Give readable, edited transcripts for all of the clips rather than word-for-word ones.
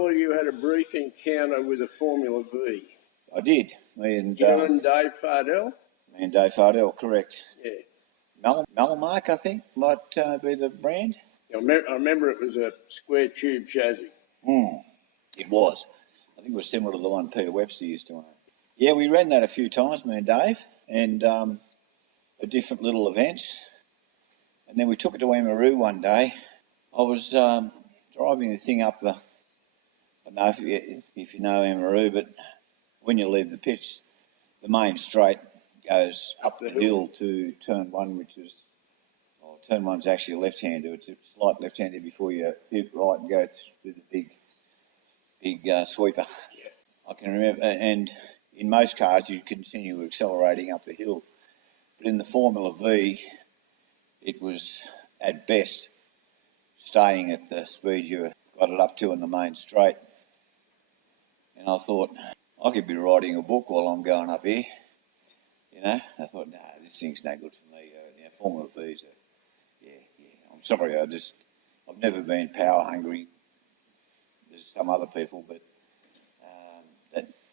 recall you had a brief encounter with a Formula Vee. I did. Me and You and Dave Fardell? Me and Dave Fardell, correct. Yeah. Malmark, I think, might be the brand. I remember it was a square tube chassis. It was. I think it was similar to the one Peter Webster used to own. Yeah, we ran that a few times, me and Dave, and at different little events. And then we took it to Emeroo one day. I was driving the thing up the, I don't know if you know Emeroo, but when you leave the pits, the main straight goes up the hill to turn one, which is, well, turn one's actually a left-hander. It's a slight left-hander before you hit right and go through the big sweeper. Yeah. I can remember, and in most cars you continue accelerating up the hill, but in the Formula Vee, it was at best staying at the speed you got it up to in the main straight. And I thought, I could be writing a book while I'm going up here. You know, I thought, no, this thing's no good for me. Formula V's, yeah. I'm sorry, I've never been power hungry. There's some other people, but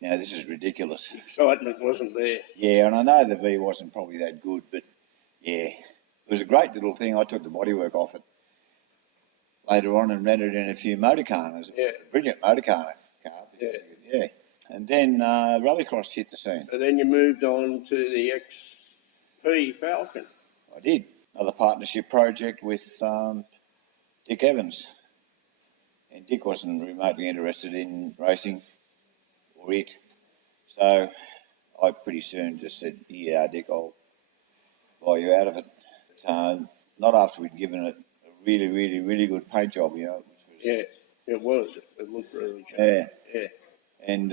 this is ridiculous. The excitement wasn't there. Yeah, and I know the V wasn't probably that good, but yeah, it was a great little thing. I took the bodywork off it later on and rented in a few motor cars. Yeah. It was a brilliant motor car. Yeah. And then rallycross hit the scene. So then you moved on to the XP Falcon. I did. Another partnership project with Dick Evans. And Dick wasn't remotely interested in racing, or it. So I pretty soon just said, yeah, Dick, I'll buy you out of it. But, not after we'd given it a really, really, really good paint job, you know. Yeah, it was. It looked really good. Yeah. And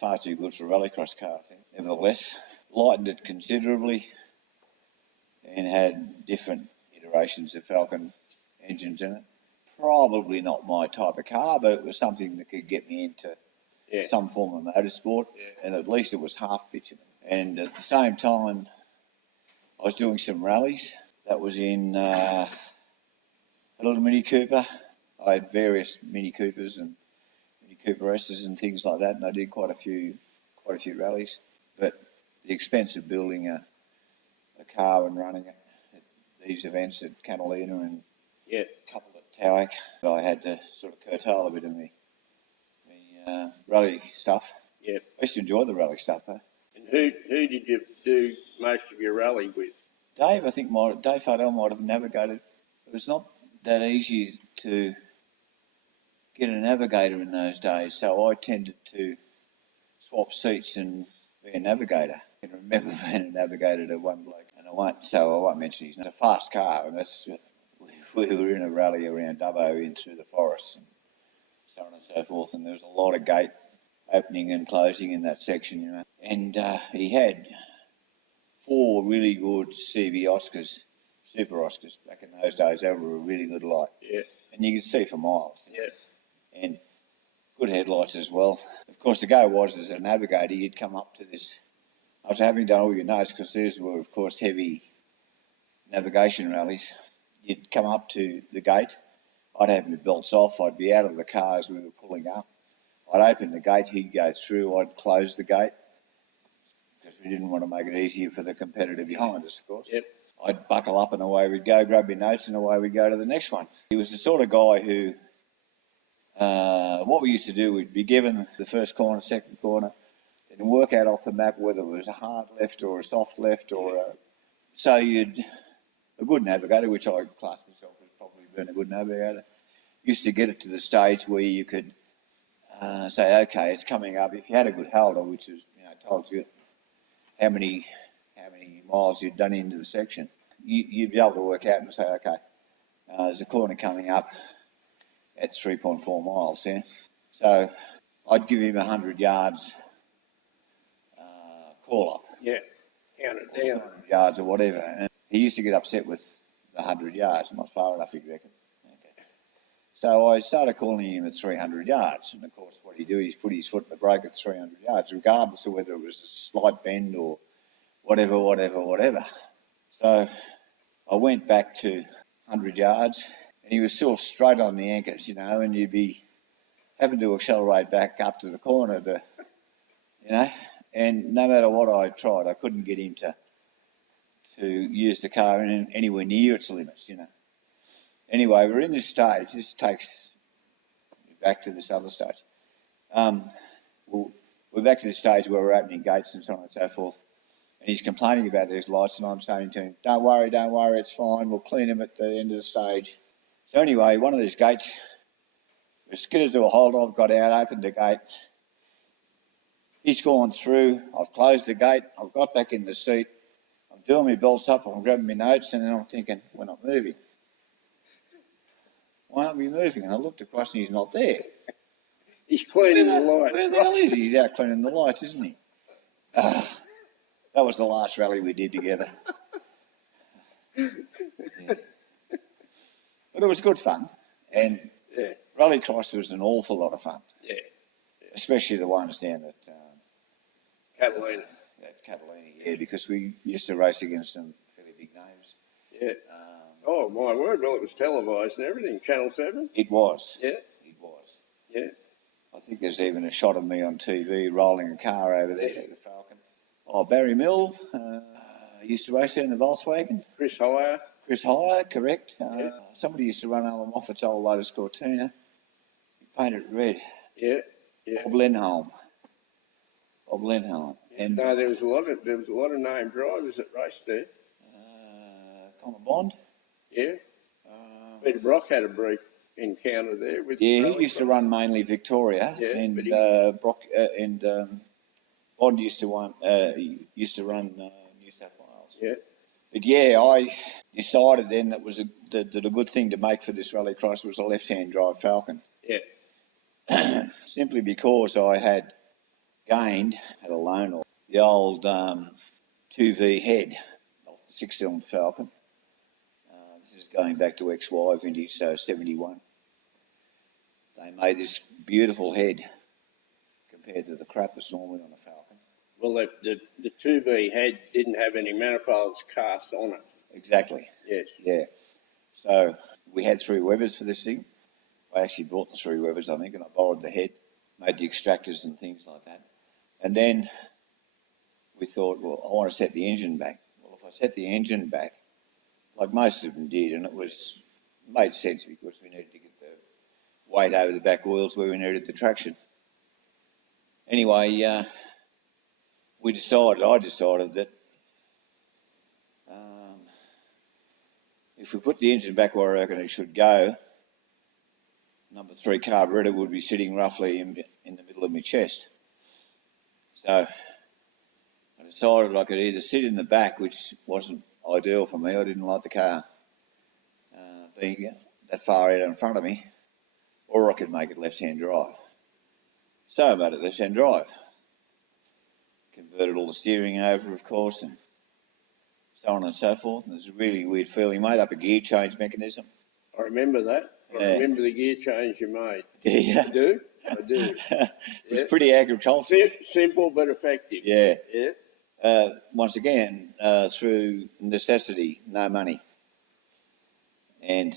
far too good for a rallycross car, I think. Nevertheless, lightened it considerably and had different iterations of Falcon engines in it. Probably not my type of car, but it was something that could get me into some form of motorsport, and at least it was half pitching. And at the same time, I was doing some rallies. That was in a little Mini Cooper. I had various Mini Coopers and Mini Cooper S's and things like that, and I did quite a few rallies. But the expense of building a car and running it at these events at Catalina and a couple at Tawick, I had to sort of curtail a bit of me rally stuff. Yeah. I used to enjoy the rally stuff though. And who did you do most of your rally with? Dave, I think Dave Fardell might have navigated. It was not that easy to get a navigator in those days, so I tended to swap seats and be a navigator. I can remember being a navigator to one bloke, and I won't mention his name. It's a fast car, and we were in a rally around Dubbo in through the forest and so on and so forth, and there was a lot of gate opening and closing in that section, you know. And he had 4 really good CB Oscars, Super Oscars, back in those days. They were a really good light. Yeah. And you could see for miles. Yeah. And good headlights as well. Of course, the go was, as a navigator, you'd come up to this. I was having done all your notes, because these were, of course, heavy navigation rallies. You'd come up to the gate. I'd have my belts off. I'd be out of the car as we were pulling up. I'd open the gate. He'd go through. I'd close the gate, because we didn't want to make it easier for the competitor behind us, of course. Yep. I'd buckle up and away we'd go, grab your notes, and away we'd go to the next one. He was the sort of guy who, what we used to do, we'd be given the first corner, second corner, and work out off the map whether it was a hard left or a soft left, or so a good navigator, which I class myself as probably being a good navigator, used to get it to the stage where you could say, okay, it's coming up. If you had a good holder, which is, told you how many miles you'd done into the section, you'd be able to work out and say, okay, there's a corner coming up at 3.4 miles, yeah? So I'd give him 100 yards call up. Yeah, count it down. 100 yards or whatever. And he used to get upset with the 100 yards, not far enough, he'd reckon. Okay. So I started calling him at 300 yards. And of course, what he'd do, he'd put his foot in the brake at 300 yards, regardless of whether it was a slight bend or whatever. So I went back to 100 yards, and he was still straight on the anchors, and you'd be having to accelerate back up to the corner to, and no matter what I tried, I couldn't get him to use the car anywhere near its limits, Anyway, we're in this stage. This takes me back to this other stage. We're back to the stage where we're opening gates and so on and so forth. And he's complaining about these lights, and I'm saying to him, don't worry, it's fine. We'll clean them at the end of the stage. So anyway, one of these gates, we skidded to a halt. I've got out, opened the gate. He's gone through. I've closed the gate. I've got back in the seat. I'm doing my belts up. I'm grabbing my notes, and then I'm thinking, we're not moving. Why aren't we moving? And I looked across, and he's not there. He's cleaning the lights. Where the hell is he? He's out cleaning the lights, isn't he? That was the last rally we did together. Yeah. But it was good fun. And rallycross was an awful lot of fun. Yeah. Especially the ones down at Catalina. At Catalina, yeah, because we used to race against some fairly big names. Yeah. Oh, my word. Well, it was televised and everything. Channel 7? It was. Yeah. It was. Yeah. I think there's even a shot of me on TV rolling a car over there, the Falcon. Oh, Barry Mill used to race there in the Volkswagen. Chris Hire, correct. Somebody used to run Alan Moffat's old Lotus Cortina. He painted it red. Yeah. Bob Lindholm. And no, there was a lot of named drivers that raced there. Connor Bond. Yeah. Peter Brock had a brief encounter there with. Yeah, he used to run mainly Victoria, and Brock and Bond used to run New South Wales. Yeah. But yeah, I decided then that was that a good thing to make for this rallycross was a left-hand drive Falcon. Yeah. Simply because I had had a loan, the old 2V head of the 6-cylinder Falcon. This is going back to XY vintage, so 71. They made this beautiful head compared to the crap that's normally on a Falcon. Well, the 2V head didn't have any manifolds cast on it. Exactly. Yes. Yeah. So we had 3 Webers for this thing. I actually bought the 3 Webers, I think, and I borrowed the head, made the extractors and things like that. And then we thought, well, I want to set the engine back. Well, if I set the engine back, like most of them did, and it made sense because we needed to get the weight over the back wheels where we needed the traction. Anyway, I decided that if we put the engine back where I reckon it should go, number 3 carburettor would be sitting roughly in the middle of my chest. So I decided I could either sit in the back, which wasn't ideal for me. I didn't like the car being that far out in front of me, or I could make it left-hand drive. So I made it left-hand drive. Converted all the steering over, of course, and so on and so forth. And there's a really weird feeling. Made up a gear change mechanism. I remember that. I remember the gear change you made. Do you? You do? I do. It was pretty agricultural. Simple but effective. Yeah. Yeah. Once again, through necessity, no money. And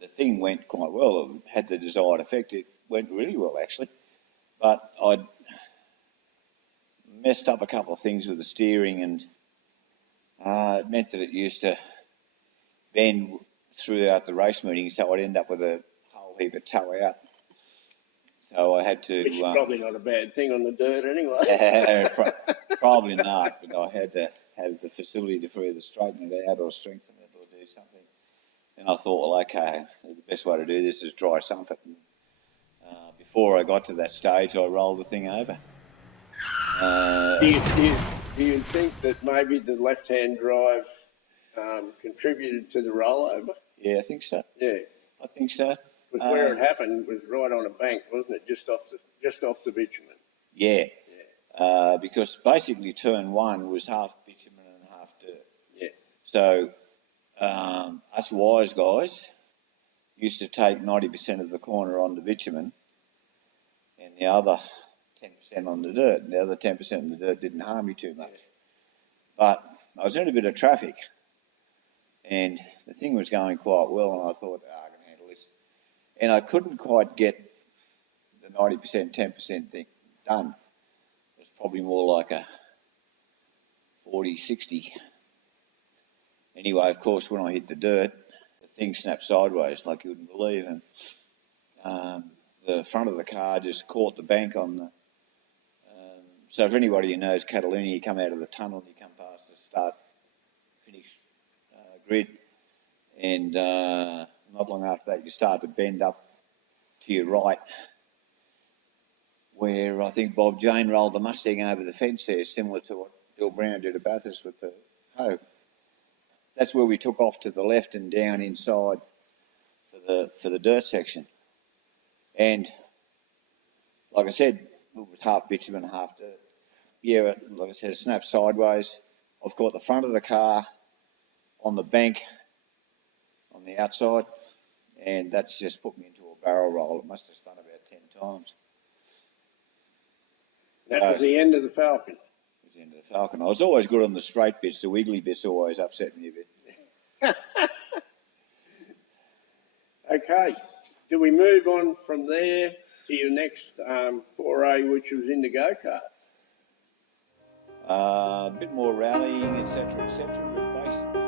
the thing went quite well. It had the desired effect. It went really well, actually. But I'd messed up a couple of things with the steering, and it meant that it used to bend throughout the race meeting, so I'd end up with a whole heap of tow out. So I had to... Which is probably not a bad thing on the dirt anyway. Probably not, but I had to have the facility to either straighten it out or strengthen it or do something. And I thought, well, okay, the best way to do this is dry sump it. And, before I got to that stage, I rolled the thing over. Do you think that maybe the left-hand drive contributed to the rollover? Yeah, I think so. Yeah, I think so. But where it happened was right on a bank, wasn't it? Just off the bitumen. Yeah. Because basically turn 1 was half bitumen and half dirt. Yeah. So us wise guys used to take 90% of the corner on the bitumen and the other 10% on the dirt. And the other 10% on the dirt didn't harm you too much. But I was in a bit of traffic and the thing was going quite well, and I thought, I can handle this. and I couldn't quite get the 90%, 10% thing done. It was probably more like a 40, 60. Anyway, of course, when I hit the dirt, the thing snapped sideways like you wouldn't believe, and the front of the car just caught the bank on the. So if anybody who knows Catalunya, you come out of the tunnel and you come past the start-finish grid, and not long after that you start to bend up to your right, where I think Bob Jane rolled the Mustang over the fence there, similar to what Bill Brown did at Bathurst with the Hogue. That's where we took off to the left and down inside for the dirt section. And like I said, it was half bitumen, half dirt. Yeah, like I said, it snapped sideways. I've caught the front of the car on the bank on the outside, and that's just put me into a barrel roll. It must have spun about 10 times. That was the end of the Falcon. It was the end of the Falcon. I was always good on the straight bits. The wiggly bits always upset me a bit. Okay. Do we move on from there to your next foray, which was in the go-kart? A bit more rallying, etc., etc. But basically,